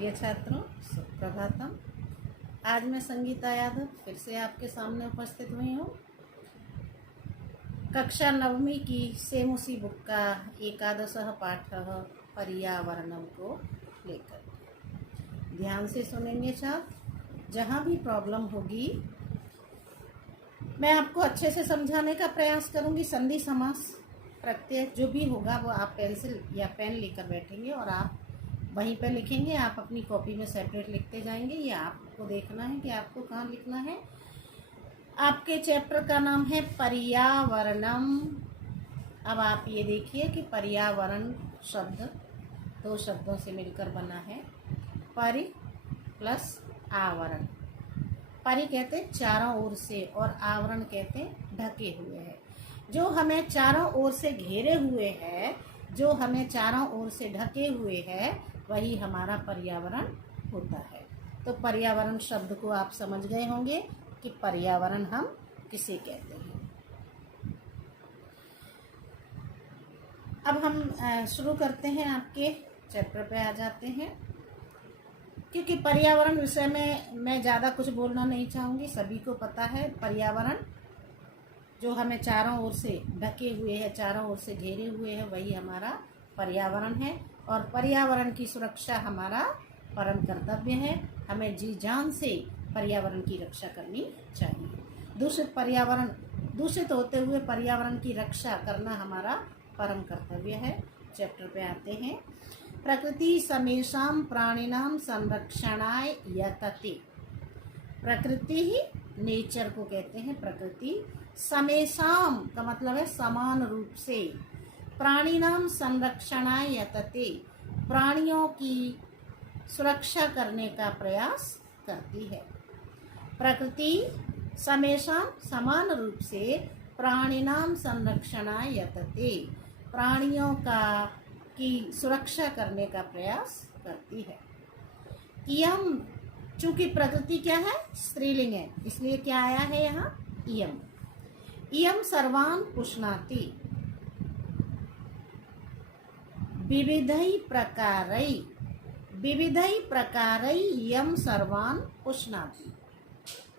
प्रिय छात्रों, सुप्रभातम। आज मैं संगीता यादव फिर से आपके सामने उपस्थित हुई हूँ। कक्षा 9वीं की सेमुसी बुक का एकादशः पाठः पर्यावरणम को लेकर ध्यान से सुनेंगे छात्र। जहाँ भी प्रॉब्लम होगी मैं आपको अच्छे से समझाने का प्रयास करूँगी। संधि समास प्रत्यय जो भी होगा वो आप पेंसिल या पेन लेकर बैठेंगे और आप वहीं पर लिखेंगे। आप अपनी कॉपी में सेपरेट लिखते जाएंगे। ये आपको देखना है कि आपको कहाँ लिखना है। आपके चैप्टर का नाम है पर्यावरणम। अब आप ये देखिए कि पर्यावरण शब्द दो शब्दों से मिलकर बना है, परि प्लस आवरण। परि कहते हैं चारों ओर से और आवरण कहते हैं ढके हुए हैं। जो हमें चारों ओर से घेरे हुए है, जो हमें चारों ओर से ढके हुए है, वही हमारा पर्यावरण होता है। तो पर्यावरण शब्द को आप समझ गए होंगे कि पर्यावरण हम किसे कहते हैं। अब हम शुरू करते हैं, आपके चैप्टर पे आ जाते हैं। क्योंकि पर्यावरण विषय में मैं ज़्यादा कुछ बोलना नहीं चाहूँगी। सभी को पता है पर्यावरण जो हमें चारों ओर से ढके हुए है, चारों ओर से घेरे हुए है, वही हमारा पर्यावरण है। और पर्यावरण की सुरक्षा हमारा परम कर्तव्य है। हमें जी जान से पर्यावरण की रक्षा करनी चाहिए। दूषित होते हुए पर्यावरण की रक्षा करना हमारा परम कर्तव्य है। चैप्टर पे आते हैं। प्रकृति समेषां प्राणिनां संरक्षणाय यतते। प्रकृति ही नेचर को कहते हैं। प्रकृति समेषां का मतलब है समान रूप से, प्राणिनां संरक्षणाय यतते प्राणियों की सुरक्षा करने का प्रयास करती है। प्रकृति समेषां समान रूप से प्राणिनां संरक्षणाय यतते प्राणियों की सुरक्षा करने का प्रयास करती है। इयम, चूंकि प्रकृति क्या है, स्त्रीलिंग है, इसलिए क्या आया है यहाँ इयम। इयम सर्वान् पुष्णाति विविधै प्रकारै इयम सर्वान् पुष्णाति।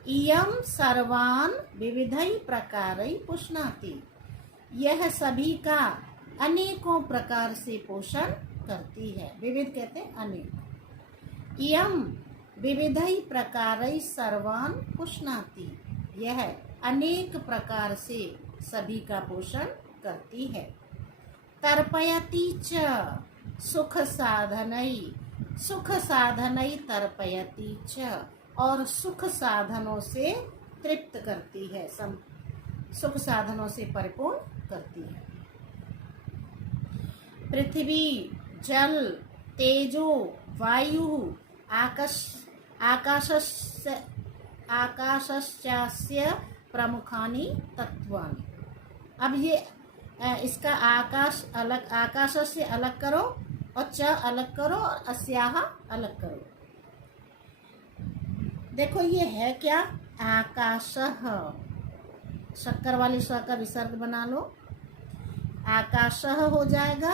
इयम सर्वान् विविधै प्रकारै पुष्णाति। यह सभी का अनेकों प्रकार से पोषण करती है। विविध कहते हैं अनेक। इयम विविधै प्रकारै सर्वान् पुष्णाति। यह अनेक प्रकार से सभी का पोषण करती है। तर्पयति च सुख साधनै तर्पयति च, और सुख साधनों से तृप्त करती है, सुख साधनों से परिपूर्ण करती है। पृथ्वी जल तेजो वायु आकाशस्यास्य प्रमुखानि तत्वानि। अब ये इसका आकाश अलग, आकाश से अलग करो और च अलग करो और अस्याह अलग करो। देखो ये है क्या, आकाशः, शक्कर वाली स का विसर्ग बना लो। आकाशः हो जाएगा,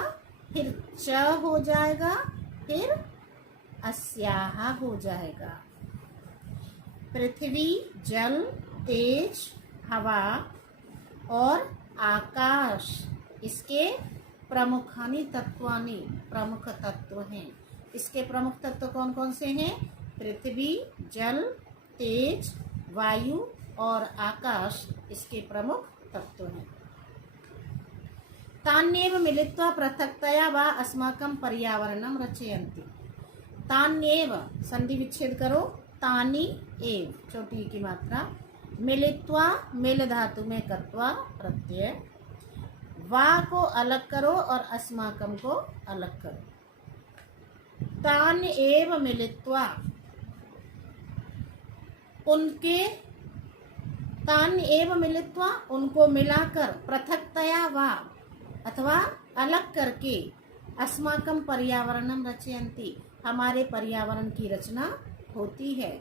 फिर च हो जाएगा, फिर अस्याह हो जाएगा। पृथ्वी जल तेज हवा और आकाश इसके प्रमुखानि तत्वानि, प्रमुख तत्व हैं। इसके प्रमुख तत्व कौन कौन से हैं? पृथ्वी जल तेज वायु और आकाश इसके प्रमुख तत्व हैं। तान्येव मिलित्वा पृथक्तया वा अस्माकं पर्यावरणं रचयन्ति। तान्येव संधि विच्छेद करो, तानि एव छोटी की मात्रा, मिलित्वा मिल धातु में कत्वा प्रत्यय, वा को अलग करो और अस्माकम को अलग करो। तान एव मिलित्वा, उनके, तान एव मिलित्वा उनको मिलाकर, पृथक्तया वा अथवा अलग करके, अस्माकं पर्यावरणं रचयन्ति हमारे पर्यावरण की रचना होती है।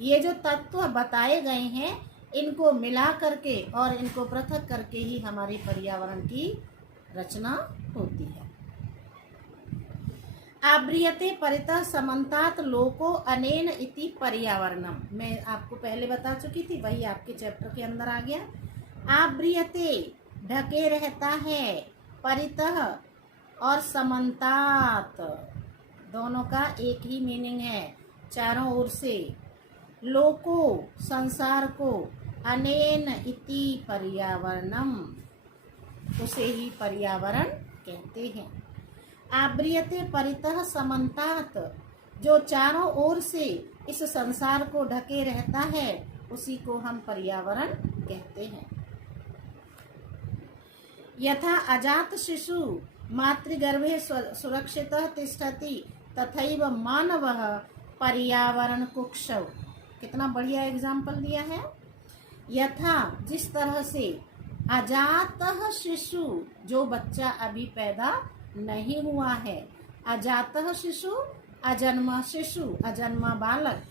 ये जो तत्व बताए गए हैं इनको मिला करके और इनको पृथक करके ही हमारे पर्यावरण की रचना होती है। आव्रियते परितः समन्तात् लोको अनेन इति पर्यावरणम। मैं आपको पहले बता चुकी थी, वही आपके चैप्टर के अंदर आ गया। आव्रियते ढके रहता है, परितः और समन्तात दोनों का एक ही मीनिंग है, चारों ओर से। लोको संसार को, अनेन इति पर्यावरणम उसे ही पर्यावरण कहते हैं। आव्रियते परितः समन्तात जो चारों ओर से इस संसार को ढके रहता है उसी को हम पर्यावरण कहते हैं। यथा अजात शिशु मातृगर्भे सुरक्षितः तिष्ठति तथैव मानवः पर्यावरण कुक्षौ। कितना बढ़िया एग्जाम्पल दिया है। यथा जिस तरह से अजातः शिशु जो बच्चा अभी पैदा नहीं हुआ है, अजातः शिशु अजन्मा शिशु अजन्मा बालक,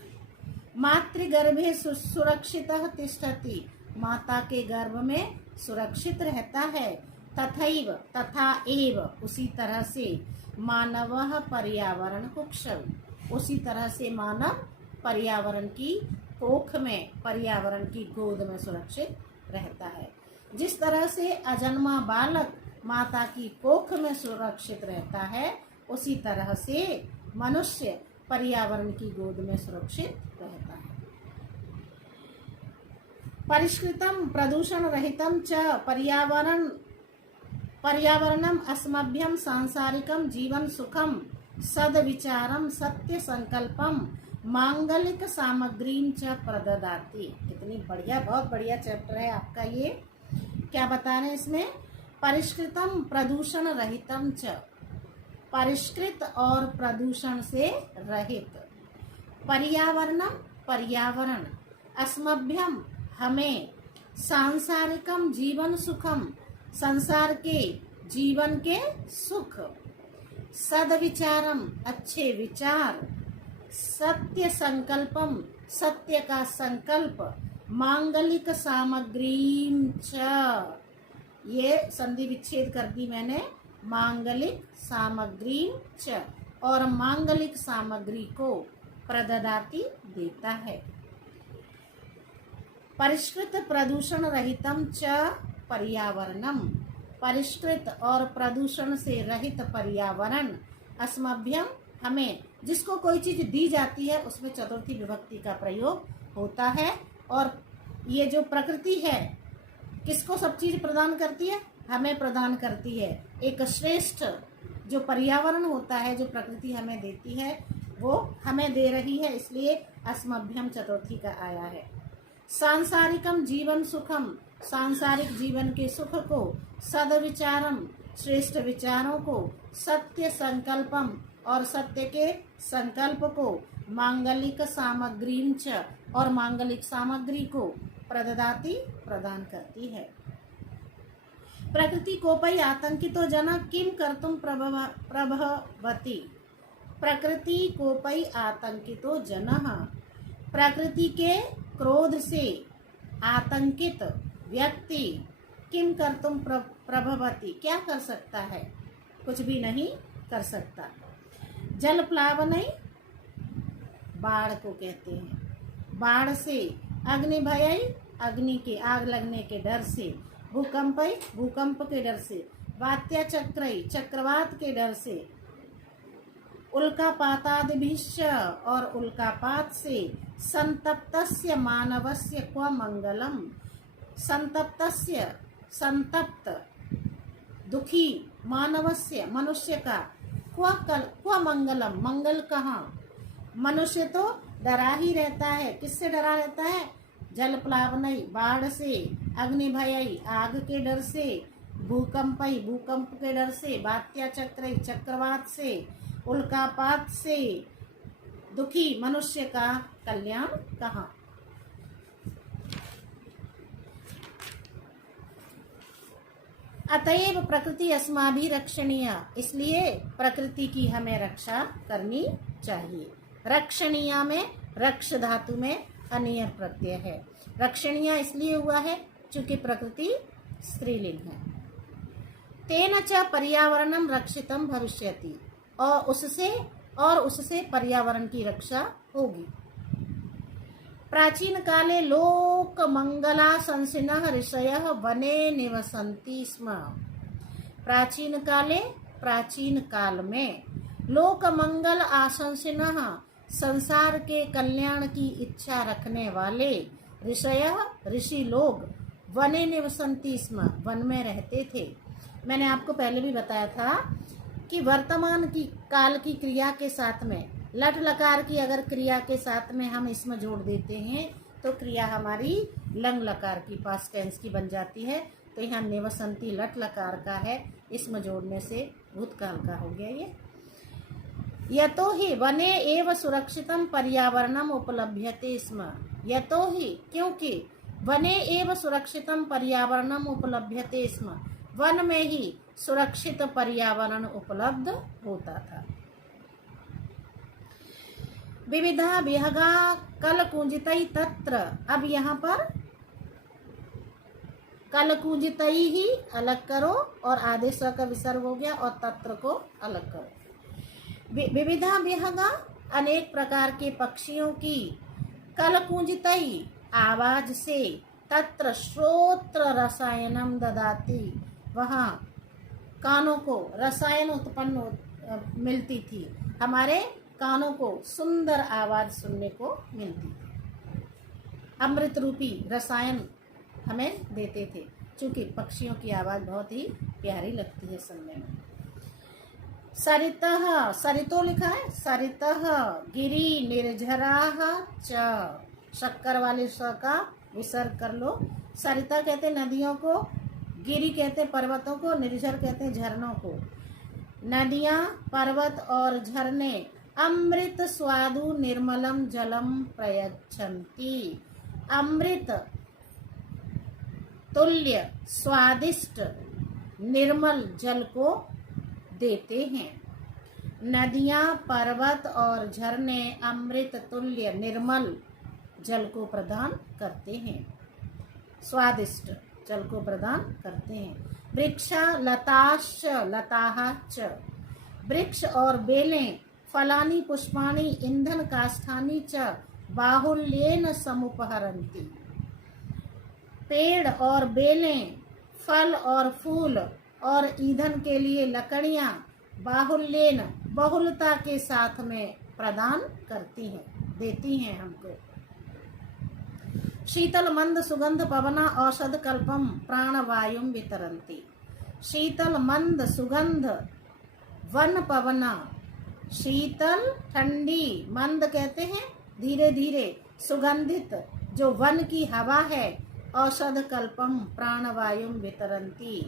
मातृगर्भे सुरक्षितः तिष्ठति माता के गर्भ में सुरक्षित रहता है, तथैव तथा एव उसी तरह से मानवः पर्यावरण कुक्षौ उसी तरह से मानव पर्यावरण की कोख में, पर्यावरण की गोद में सुरक्षित रहता है। जिस तरह से अजन्मा बालक माता की कोख में सुरक्षित रहता है उसी तरह से मनुष्य पर्यावरण की गोद में सुरक्षित रहता है। परिष्कृतम प्रदूषण रहितम च पर्यावरणम अस्मभ्यम सांसारिकम जीवन सुखम सद्विचारम सत्य संकल्पम मांगलिक सामग्रीम च प्रददाति। कितनी बढ़िया, बहुत बढ़िया चैप्टर है आपका ये। क्या बता रहे हैं इसमें? परिष्कृतम प्रदूषण रहितम च, परिष्कृत और प्रदूषण से रहित, पर्यावरणम पर्यावरण, अस्मभ्यम हमें, सांसारिकम जीवन सुखम संसार के जीवन के सुख, सद्विचारम अच्छे विचार, सत्य संकल्पम सत्य का संकल्प, मांगलिक सामग्रीम च, ये संधि विच्छेद कर दी मैंने, मांगलिक सामग्री च, और मांगलिक सामग्री को प्रददाति देता है। परिष्कृत प्रदूषण रहितम च पर्यावरणम, परिष्कृत और प्रदूषण से रहित पर्यावरण, अस्मभ्यम हमें, जिसको कोई चीज दी जाती है उसमें चतुर्थी विभक्ति का प्रयोग होता है। और ये जो प्रकृति है किसको सब चीज प्रदान करती है? हमें प्रदान करती है। एक श्रेष्ठ जो पर्यावरण होता है, जो प्रकृति हमें देती है, वो हमें दे रही है, इसलिए अस्मभ्यम चतुर्थी का आया है। सांसारिकम जीवन सुखम, सांसारिक जीवन के सुख को, सद्विचारम श्रेष्ठ विचारों को, सत्य संकल्पम और सत्य के संकल्प को, मांगलिक सामग्रीम च और मांगलिक सामग्री को, प्रददाति प्रदान करती है। प्रकृति कोपई आतंकितो जन किम कर्तुम प्रभवति। प्रकृति कोपई आतंकितो जनः, प्रकृति के क्रोध से आतंकित व्यक्ति किम कर्तुम प्रभवति क्या कर सकता है? कुछ भी नहीं कर सकता। जल प्लावनई बाढ़ को कहते हैं, बाढ़ से, अग्नि भयई अग्नि के आग लगने के डर से, भूकंपई भूकंप के डर से, वात्या चक्रई चक्रवात के डर से, उल्कापातादिभिश्च और उल्कापात से, संतप्तस्य मानवस्य क्व मंगलम, संतप्तस्य संतप्त दुखी मानवस्य मनुष्य का, क्व मंगलम मंगल कहाँ? मनुष्य तो डरा ही रहता है। किससे डरा रहता है? जल प्लावनई बाढ़ से, अग्नि भयई आग के डर से, भूकंपई भूकंप के डर से, वात्या चक्रई चक्रवात से, उल्कापात से दुखी मनुष्य का कल्याण कहाँ? अतएव प्रकृति अस्माभि रक्षणीय, इसलिए प्रकृति की हमें रक्षा करनी चाहिए। रक्षणीय में रक्ष धातु में अनियर प्रत्यय है। रक्षणीय इसलिए हुआ है क्योंकि प्रकृति स्त्रीलिंग है। तेन च पर्यावरणम रक्षितम भविष्यति, और उससे पर्यावरण की रक्षा होगी। प्राचीन काले लोक मंगलाशंसिनः ऋषयः वने निवसन्ति स्म। प्राचीन काल में लोक मंगल आशंसिनः संसार के कल्याण की इच्छा रखने वाले ऋषि लोग वने निवसन्ति स्म, वन में रहते थे। मैंने आपको पहले भी बताया था कि वर्तमान की काल की क्रिया के साथ में लट लकार की अगर क्रिया के साथ में हम इसमें जोड़ देते हैं तो क्रिया हमारी लंग लकार की पास्ट टेंस की बन जाती है। तो यहाँ निवसंती लट लकार का है, इसमें जोड़ने से भूतकाल का हो गया ये। यतो ही वने एव सुरक्षितम पर्यावरणम उपलभ्यते स्म। यतो ही क्योंकि वने एव सुरक्षितम पर्यावरणम उपलभ्यते स्म, वन में ही सुरक्षित पर्यावरण उपलब्ध होता था। विविधा विहगा कल कुंजितई तत्र, अब यहाँ पर कल कुंजितई ही अलग करो और आदेश का विसर्ग हो गया और तत्र को अलग करो। विविधा विहगा अनेक प्रकार के पक्षियों की, कल कुंजितई आवाज से, तत्र श्रोत्र रसायनम ददाती, वहाँ कानों को रसायन उत्पन्न मिलती थी, हमारे कानों को सुंदर आवाज सुनने को मिलती थी। अमृत रूपी रसायन हमें देते थे, क्योंकि पक्षियों की आवाज बहुत ही प्यारी लगती है सुनने में। सरितः, सरितो लिखा है, सरितः गिरी निर्झराः च, शक्कर वाले स का विसर्ग कर लो। सरिता कहते नदियों को, गिरी कहते पर्वतों को, निर्झर कहते झरनों को। नदियां, पर्वत और झरने अमृत स्वादु निर्मलम जलम प्रयच्छन्ति, अमृत तुल्य स्वादिष्ट निर्मल जल को देते हैं। नदियां, पर्वत और झरने अमृत तुल्य निर्मल जल को प्रदान करते हैं, स्वादिष्ट जल को प्रदान करते हैं। वृक्षा लताश्च लताश्च, वृक्ष और बेलें, फलानि पुष्पाणि ईंधन काष्ठानि च बाहुल्येन समुपहरन्ति, पेड़ और बेलें, फल और फूल और ईंधन के लिए लकड़ियां बाहुल्येन बहुलता के साथ में प्रदान करती हैं, देती हैं हमको। शीतल मंद सुगंध पवना औषध कल्पम प्राणवायुम वितरन्ति, शीतल मंद सुगंध वन पवना, शीतल ठंडी, मंद कहते हैं धीरे धीरे, सुगंधित जो वन की हवा है, औषध कल्पम प्राणवायुम वितरन्ति,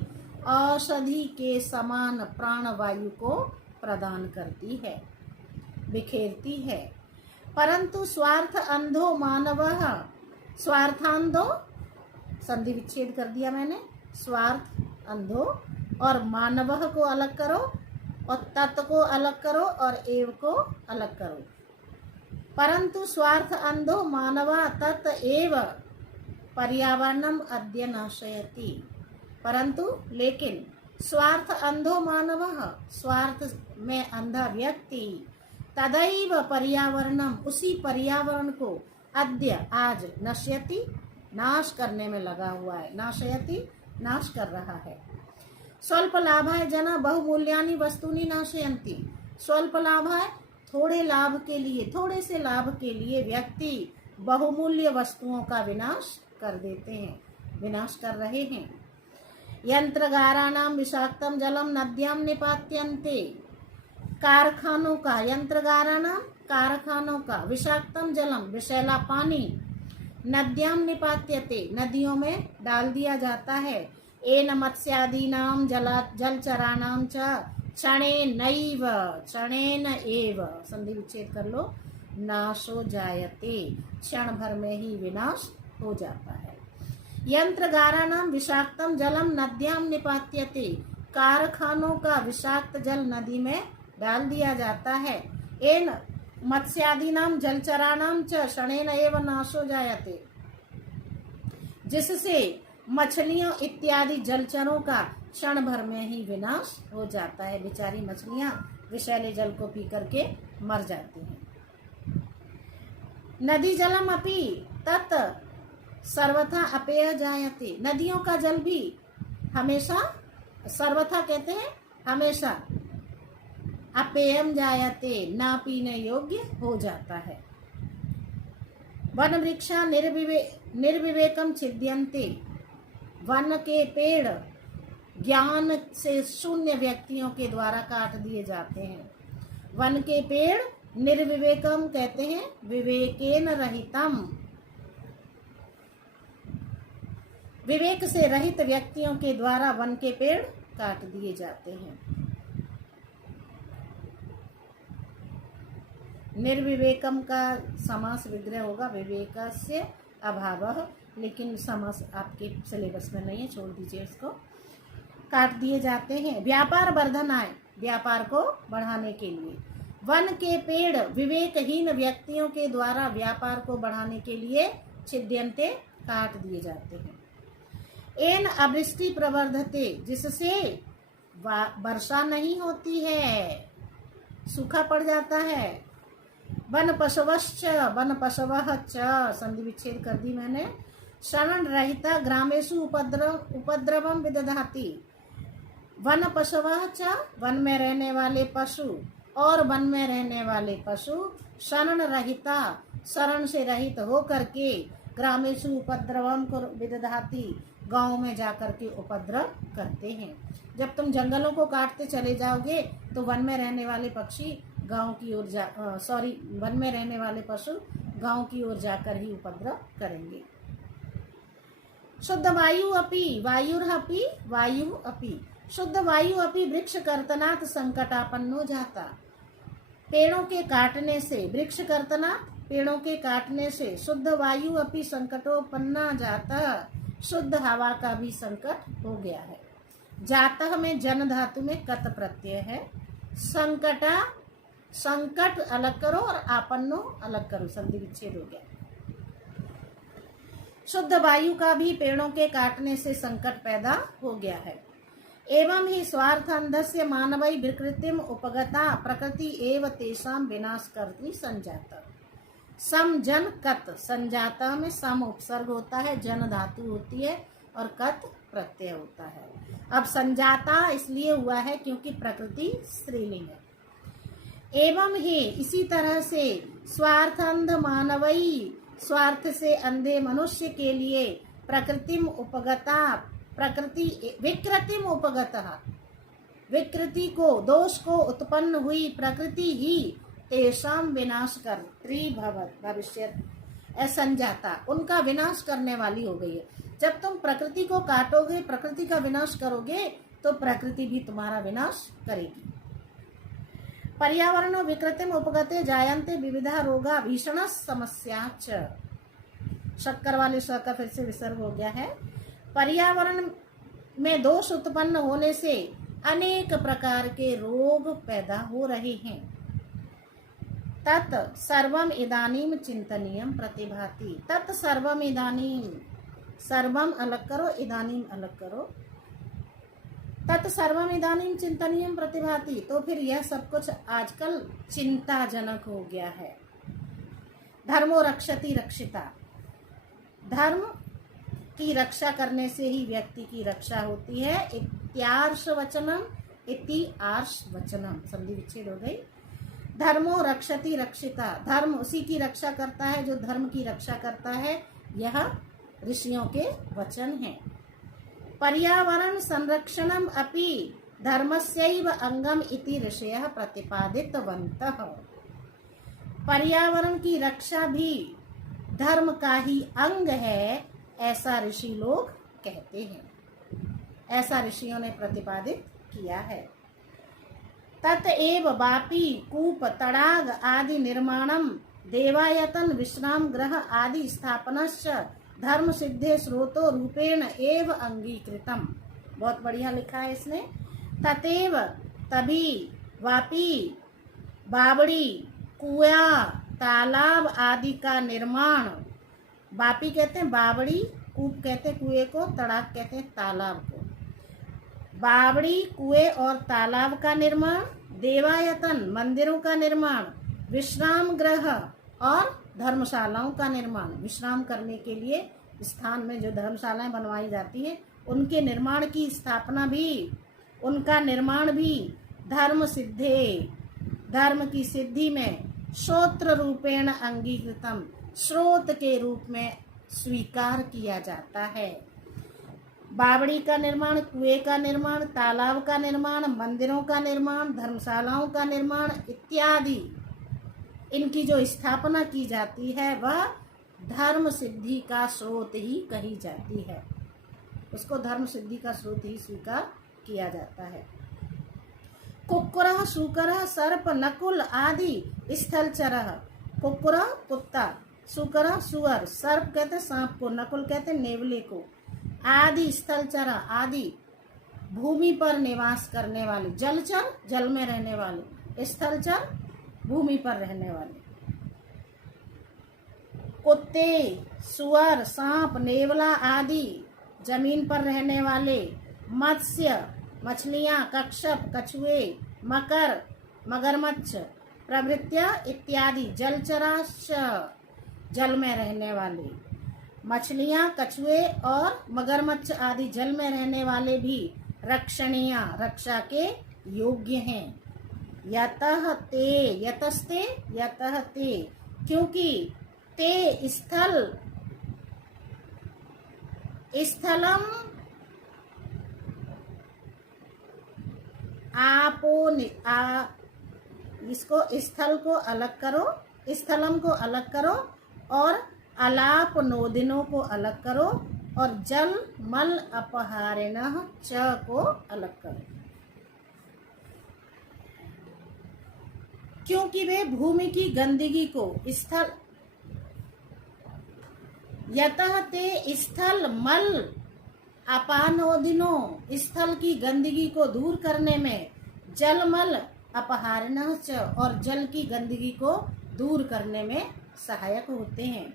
औषधि के समान प्राणवायु को प्रदान करती है, बिखेरती है। परंतु स्वार्थ अंधो मानवः, स्वार्थांधो संधि विच्छेद कर दिया मैंने, स्वार्थ अंधो और मानवः को अलग करो और तत् को अलग करो और एव को अलग करो। परंतु स्वार्थ अंधो मानवा तत् एव पर्यावरणम अद्य नाशयति, परंतु लेकिन स्वार्थ अंधो मानवः, स्वार्थ में अंधा व्यक्ति, तदैव पर्यावरणम उसी पर्यावरण को, अद्य आज, नश्यति नाश करने में लगा हुआ है, नाशयति नाश कर रहा है। स्वल्प लाभाय जना बहुमूल्यानि वस्तूनि नाशयन्ति, स्वल्प लाभाय थोड़े लाभ के लिए, थोड़े से लाभ के लिए व्यक्ति बहुमूल्य वस्तुओं का विनाश कर देते हैं, विनाश कर रहे हैं। यंत्रगाराणाम विषाक्तम जलम नद्याम निपात्यन्ते, कारखानों का, यंत्रगाराणाम कारखानों का, विषाक्तम जलम विषैला पानी, नद्याम निपात्यते नदियों में डाल दिया जाता है। एन मत्स्यादीनाम जलचराणाम च क्षणेनैव, क्षणेन एव संधि विच्छेद कर लो, नाशो जायते, क्षण भर में ही विनाश हो जाता है। यंत्रगाराणाम विषाक्तम जलम नद्याम निपात्यते, कारखानों का विषाक्त जल नदी में डाल दिया जाता है। एन मत्स्यादीनाम जलचराणाम च क्षणेन एव नाशो जायते, जिससे मछलियों इत्यादि जलचरों का क्षण भर में ही विनाश हो जाता है। बेचारी मछलियां विषैले जल को पी करके मर जाते हैं। नदी जलम अपि तत् सर्वथा अपेय जायते, नदियों का जल भी हमेशा, सर्वथा कहते हैं हमेशा, अपेयम जायते ना पीने योग्य हो जाता है। वन वृक्षा निर्विवेकम छिद्यन्ते, वन के पेड़ ज्ञान से शून्य व्यक्तियों के द्वारा काट दिए जाते हैं। वन के पेड़ निर्विवेकम कहते हैं विवेकेन रहितम, विवेक से रहित व्यक्तियों के द्वारा वन के पेड़ काट दिए जाते हैं। निर्विवेकम का समास विग्रह होगा विवेकस्य अभावः, लेकिन समास आपके सिलेबस में नहीं है, छोड़ दीजिए इसको। काट दिए जाते हैं। व्यापार वर्धनाय, व्यापार को बढ़ाने के लिए वन के पेड़ विवेकहीन व्यक्तियों के द्वारा व्यापार को बढ़ाने के लिए छिद्यन्ते काट दिए जाते हैं। एन अवृष्टि प्रवर्धते, जिससे वर्षा नहीं होती है, सूखा पड़ जाता है। वन पशवश्च, वन पशवः च, संधि विच्छेद कर दी मैंने। शरण रहिता ग्रामेषु उपद्रवम विदधाति, वन पशवः च, वन में रहने वाले पशु और वन में रहने वाले पशु शरण रहिता, शरण से रहित हो करके ग्रामेषु उपद्रवम को विदधाति, गाँव में जाकर के उपद्रव करते हैं। जब तुम जंगलों को काटते चले जाओगे तो वन में रहने वाले पक्षी गांव की ओर वन में रहने वाले पशु गांव की ओर जाकर ही उपद्रव करेंगे। शुद्ध वायु अपि वायुरपि वायु अपि, शुद्ध वायु अपि वृक्ष कर्तनात् संकटापन्नो जाता, पेड़ों के काटने से, वृक्ष कर्तनात् पेड़ों के काटने से शुद्ध वायु अपि संकटोपन्ना जाता, शुद्ध हवा का भी संकट हो गया है। जाता में जन धातु में कत प्रत्यय है। संकटा, संकट अलग करो और आपन्नो अलग करो, संधि विच्छेद हो गया। शुद्ध वायु का भी पेड़ों के काटने से संकट पैदा हो गया है। एवं ही स्वार्थ अंधस्य मानवई विकृतिम उपगता प्रकृति एव तेषाम विनाशकर्त्री संजाता। सम जन कत, संजाता में सम उपसर्ग होता है, जन धातु होती है और कत प्रत्यय होता है। अब संजाता इसलिए हुआ है क्योंकि प्रकृति स्त्रीलिंग है। एवं ही इसी तरह से स्वार्थ अंध मानवई, स्वार्थ से अंधे मनुष्य के लिए प्रकृतिम उपगता, प्रकृति विकृतिम उपगतः, विकृति को, दोष को उत्पन्न हुई प्रकृति ही तेषाम विनाशकर्त्री भविष्यत् असंजाता, उनका विनाश करने वाली हो गई है। जब तुम प्रकृति को काटोगे, प्रकृति का विनाश करोगे तो प्रकृति भी तुम्हारा विनाश करेगी। पर्यावरण विकृतिम उपगते जायन्ते विविधा रोगा भीषण समस्या च, शक्कर वाले स का फिर से विसर्ग हो गया है। पर्यावरण में दोष उत्पन्न होने से अनेक प्रकार के रोग पैदा हो रहे हैं। तत् सर्वम इदानीम चिंतनीयम प्रतिभाति, तत् सर्वम इदानीम, सर्वम अलग करो, इदानीम अलग करो। तत् सर्वम इदानीम चिंतनीयम प्रतिभाति, तो फिर यह सब कुछ आजकल चिंताजनक हो गया है। धर्मो रक्षति रक्षिता, धर्म की रक्षा करने से ही व्यक्ति की रक्षा होती है। इत्यार्ष वचनम, इति आर्ष वचनम, संधि विच्छेद हो गई। धर्मो रक्षति रक्षिता, धर्म उसी की रक्षा करता है जो धर्म की रक्षा करता है, यह ऋषियों के वचन हैं। पर्यावरण संरक्षणम अपि धर्मस्यैव अंगम इति ऋषयः प्रतिपादितवन्तः, पर्यावरण की रक्षा भी धर्म का ही अंग है, ऐसा ऋषि लोग कहते हैं, ऐसा ऋषियों ने प्रतिपादित किया है। ततएव वापी कूप तड़ाग आदि निर्माणम देवायतन विश्राम ग्रह आदि स्थापनश्च धर्म सिद्धे स्रोतो रूपेण एव अंगीकृतम, बहुत बढ़िया लिखा है इसने। ततेव तभी, वापी बावड़ी, कुआं, तालाब आदि का निर्माण, वापी कहते हैं बावड़ी, कूप कहते हैं कुएं को, तड़ाग कहते हैं तालाब को, बावड़ी, कुएं और तालाब का निर्माण, देवायतन, मंदिरों का निर्माण, विश्राम गृह और धर्मशालाओं का निर्माण। विश्राम करने के लिए स्थान में जो धर्मशालाएं बनवाई जाती हैं उनके निर्माण की स्थापना भी, उनका निर्माण भी धर्म सिद्धे, धर्म की सिद्धि में श्रोत्र रूपेण अंगीकृतम, स्रोत के रूप में स्वीकार किया जाता है। बावड़ी का निर्माण, कुएं का निर्माण, तालाब का निर्माण, मंदिरों का निर्माण, धर्मशालाओं का निर्माण इत्यादि इनकी जो स्थापना की जाती है वह धर्म सिद्धि का स्रोत ही कही जाती है, उसको धर्म सिद्धि का स्रोत ही स्वीकार किया जाता है। कुक्कुरः, शूकरः, सर्प, नकुल आदि स्थलचरः। कुक्कुरः कुत्ता, शूकरः सुअर, सर्प कहते सांप को, नकुल कहते नेवले को, आदि स्थलचर आदि भूमि पर निवास करने वाले, जलचर जल में रहने वाले, स्थलचर भूमि पर रहने वाले। कुत्ते, सुअर, सांप, नेवला आदि जमीन पर रहने वाले, मत्स्य मछलियां, कच्छप कछुए, मकर मगरमच्छ, प्रवृत्तियां इत्यादि जलचराश जल में रहने वाले, मछलियां, कछुए और मगरमच्छ आदि जल में रहने वाले भी रक्षणीय, रक्षा के योग्य हैं। यतः ते, यतस्ते, यतः ते, क्योंकि ते स्थल, स्थलम आपो, इसको स्थल को अलग करो, स्थलम को अलग करो और अलाप नोदिनों को अलग करो और जल मल अपहारिणः च को अलग करो, क्योंकि वे भूमि की गंदगी को स्थल, यतः ते स्थल मल अपानोदिनो, स्थल की गंदगी को दूर करने में, जलमल अपहारिणः च, और जल की गंदगी को दूर करने में सहायक होते हैं।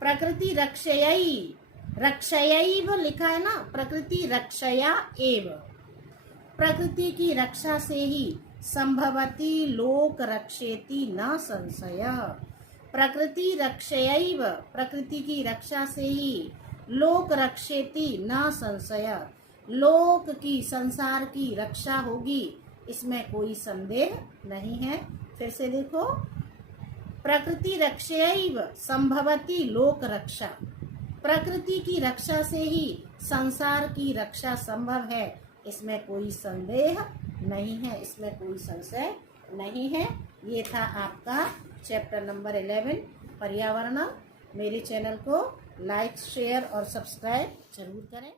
प्रकृति रक्षयई, रक्षयैव लिखा है ना, प्रकृति रक्षया एव, प्रकृति की रक्षा से ही संभवती लोक रक्षेति न संशय, प्रकृति रक्षयैव, प्रकृति की रक्षा से ही लोक रक्षेति न संशय, लोक की, संसार की रक्षा होगी, इसमें कोई संदेह नहीं है। फिर से देखो, प्रकृति रक्षयैव संभवती लोक रक्षा, प्रकृति की रक्षा से ही संसार की रक्षा संभव है, इसमें कोई संदेह नहीं है, इसमें कोई संशय नहीं है। ये था आपका चैप्टर नंबर 11 पर्यावरण। मेरे चैनल को लाइक, शेयर और सब्सक्राइब जरूर करें।